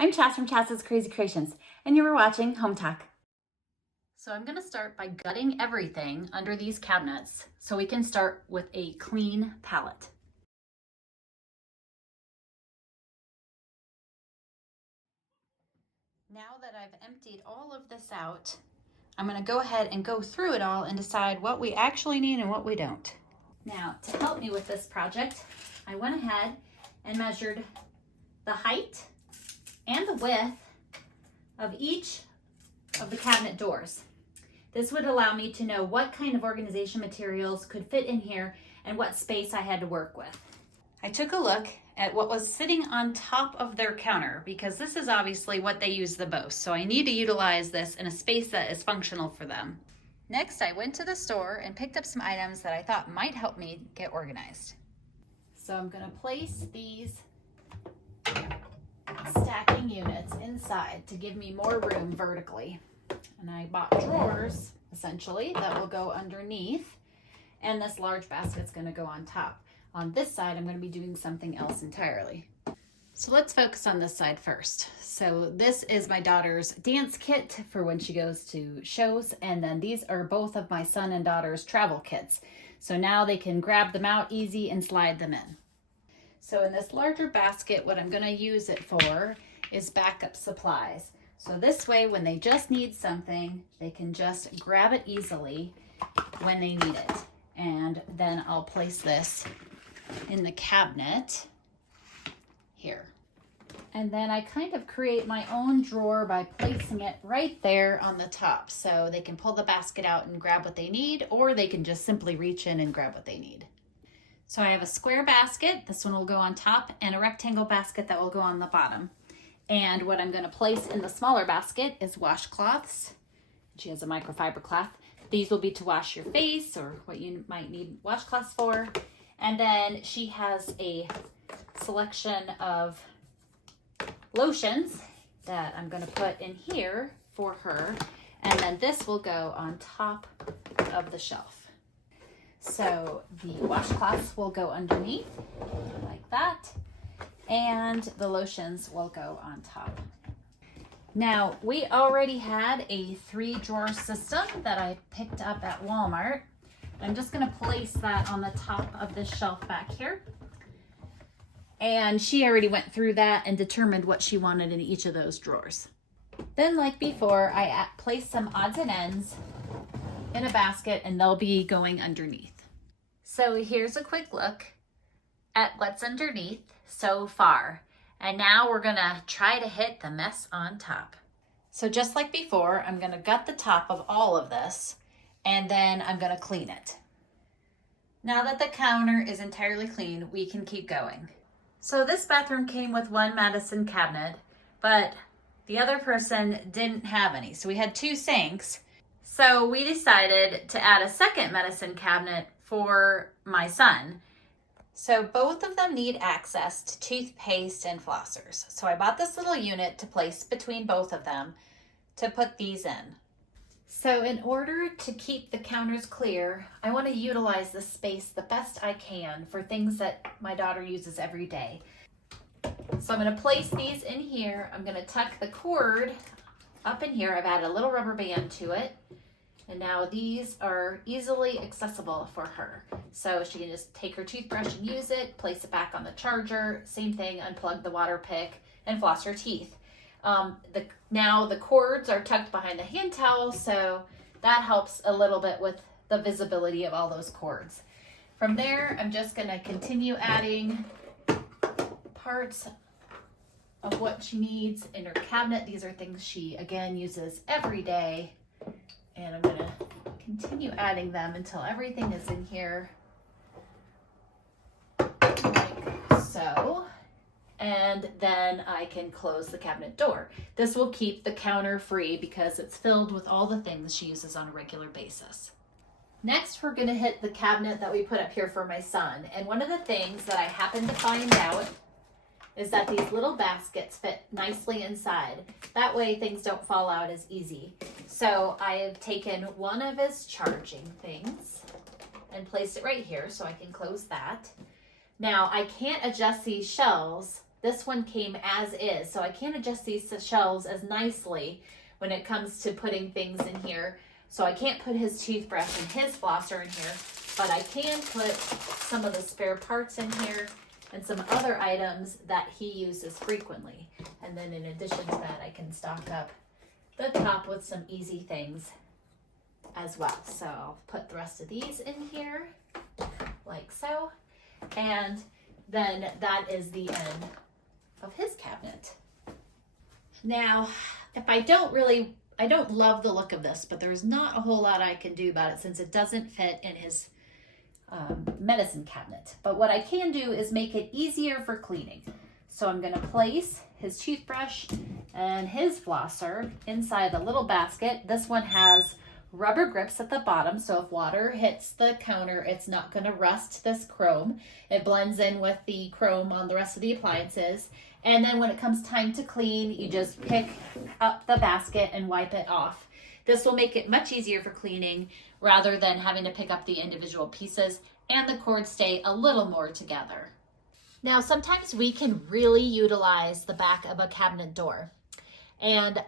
I'm Chas from Chas's Crazy Creations, and you were watching Hometalk. So I'm gonna start by gutting everything under these cabinets so we can start with a clean palette. Now that I've emptied all of this out, I'm gonna go ahead and go through it all and decide what we actually need and what we don't. Now, to help me with this project, I went ahead and measured the height and the width of each of the cabinet doors. This would allow me to know what kind of organization materials could fit in here and what space I had to work with. I took a look at what was sitting on top of their counter because this is obviously what they use the most. So I need to utilize this in a space that is functional for them. Next, I went to the store and picked up some items that I thought might help me get organized. So I'm gonna place these stacking units inside to give me more room vertically. And I bought drawers, essentially, that will go underneath, and this large basket's gonna go on top. On this side, I'm gonna be doing something else entirely. So let's focus on this side first. So this is my daughter's dance kit for when she goes to shows, and then these are both of my son and daughter's travel kits. So now they can grab them out easy and slide them in. So in this larger basket, what I'm gonna use it for is backup supplies. So this way, when they just need something, they can just grab it easily when they need it. And then I'll place this in the cabinet here. And then I kind of create my own drawer by placing it right there on the top. So they can pull the basket out and grab what they need, or they can just simply reach in and grab what they need. So I have a square basket, this one will go on top, and a rectangle basket that will go on the bottom. And what I'm gonna place in the smaller basket is washcloths. She has a microfiber cloth. These will be to wash your face or what you might need washcloths for. And then she has a selection of lotions that I'm gonna put in here for her. And then this will go on top of the shelf. So the washcloths will go underneath like that, and the lotions will go on top. Now, we already had a 3-drawer system that I picked up at Walmart. I'm just gonna place that on the top of this shelf back here. And she already went through that and determined what she wanted in each of those drawers. Then, like before, I placed some odds and ends in a basket, and they'll be going underneath. So here's a quick look at what's underneath so far. And now we're gonna try to hit the mess on top. So just like before, I'm gonna gut the top of all of this, and then I'm gonna clean it. Now that the counter is entirely clean, we can keep going. So this bathroom came with one medicine cabinet, but the other person didn't have any. So we had 2 sinks. So we decided to add a second medicine cabinet for my son. So both of them need access to toothpaste and flossers. So I bought this little unit to place between both of them to put these in. So in order to keep the counters clear, I want to utilize this space the best I can for things that my daughter uses every day. So I'm going to place these in here. I'm going to tuck the cord up in here. I've added a little rubber band to it. And now these are easily accessible for her. So she can just take her toothbrush and use it, place it back on the charger, same thing, unplug the water pick, and floss her teeth. Now the cords are tucked behind the hand towel, so that helps a little bit with the visibility of all those cords. From there, I'm just gonna continue adding parts of what she needs in her cabinet. These are things she, again, uses every day. And I'm gonna continue adding them until everything is in here like so. And then I can close the cabinet door. This will keep the counter free because it's filled with all the things she uses on a regular basis. Next, we're gonna hit the cabinet that we put up here for my son. And one of the things that I happened to find out is that these little baskets fit nicely inside. That way things don't fall out as easy. So I have taken one of his charging things and placed it right here so I can close that. Now I can't adjust these shelves This one came as is, so I can't adjust these shelves as nicely when it comes to putting things in here. So I can't put his toothbrush and his flosser in here, but I can put some of the spare parts in here and some other items that he uses frequently. And then in addition to that, I can stock up the top with some easy things as well. So I'll put the rest of these in here like so. And then that is the end of his cabinet. Now, if I don't love the look of this, but there's not a whole lot I can do about it since it doesn't fit in his medicine cabinet. But what I can do is make it easier for cleaning. So I'm gonna place his toothbrush and his flosser inside the little basket. This one has rubber grips at the bottom, so if water hits the counter, it's not going to rust this chrome. It blends in with the chrome on the rest of the appliances. And then when it comes time to clean, you just pick up the basket and wipe it off. This will make it much easier for cleaning rather than having to pick up the individual pieces, and the cords stay a little more together. Now, sometimes we can really utilize the back of a cabinet door, and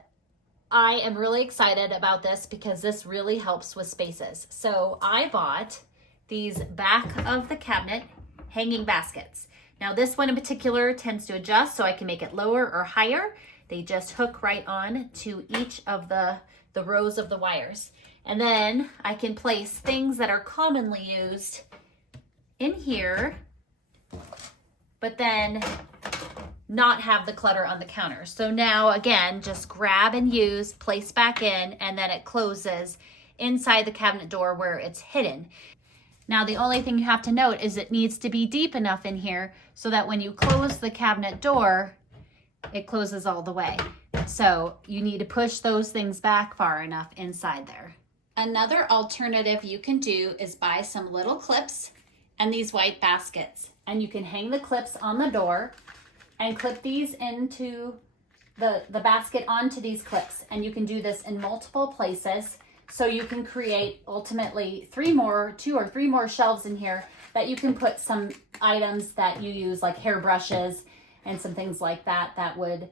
I am really excited about this because this really helps with spaces. So I bought these back of the cabinet hanging baskets. Now this one in particular tends to adjust so I can make it lower or higher. They just hook right on to each of the rows of the wires. And then I can place things that are commonly used in here, but then not have the clutter on the counter. So now again, just grab and use, place back in, and then it closes inside the cabinet door where it's hidden. Now the only thing you have to note is it needs to be deep enough in here so that when you close the cabinet door, it closes all the way. So you need to push those things back far enough inside there. Another alternative you can do is buy some little clips and these white baskets. And you can hang the clips on the door and clip these into the basket onto these clips. And you can do this in multiple places. So you can create ultimately two or three more shelves in here that you can put some items that you use, like hairbrushes and some things like that, that would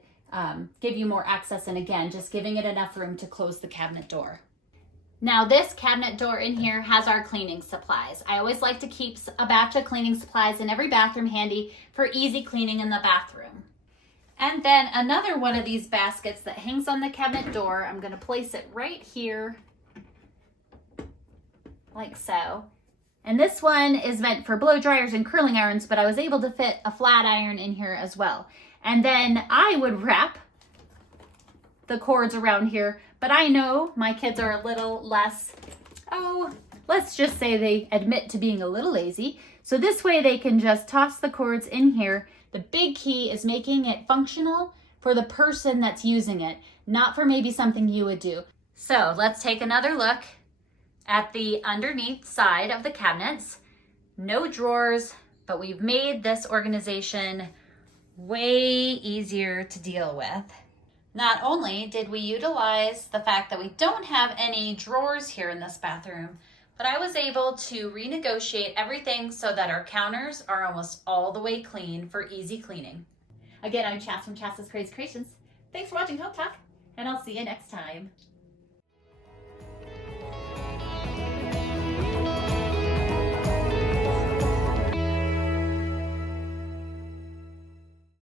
give you more access. And again, just giving it enough room to close the cabinet door. Now this cabinet door in here has our cleaning supplies. I always like to keep a batch of cleaning supplies in every bathroom handy for easy cleaning in the bathroom. And then another one of these baskets that hangs on the cabinet door, I'm going to place it right here like so. And this one is meant for blow dryers and curling irons, but I was able to fit a flat iron in here as well. And then I would wrap the cords around here, but I know my kids are a little less, let's just say they admit to being a little lazy. So this way they can just toss the cords in here. The big key is making it functional for the person that's using it, not for maybe something you would do. So let's take another look at the underneath side of the cabinets. No drawers, but we've made this organization way easier to deal with. Not only did we utilize the fact that we don't have any drawers here in this bathroom, but I was able to renegotiate everything so that our counters are almost all the way clean for easy cleaning. Again, I'm Chas from Chas's Crazy Creations. Thanks for watching Hometalk, and I'll see you next time.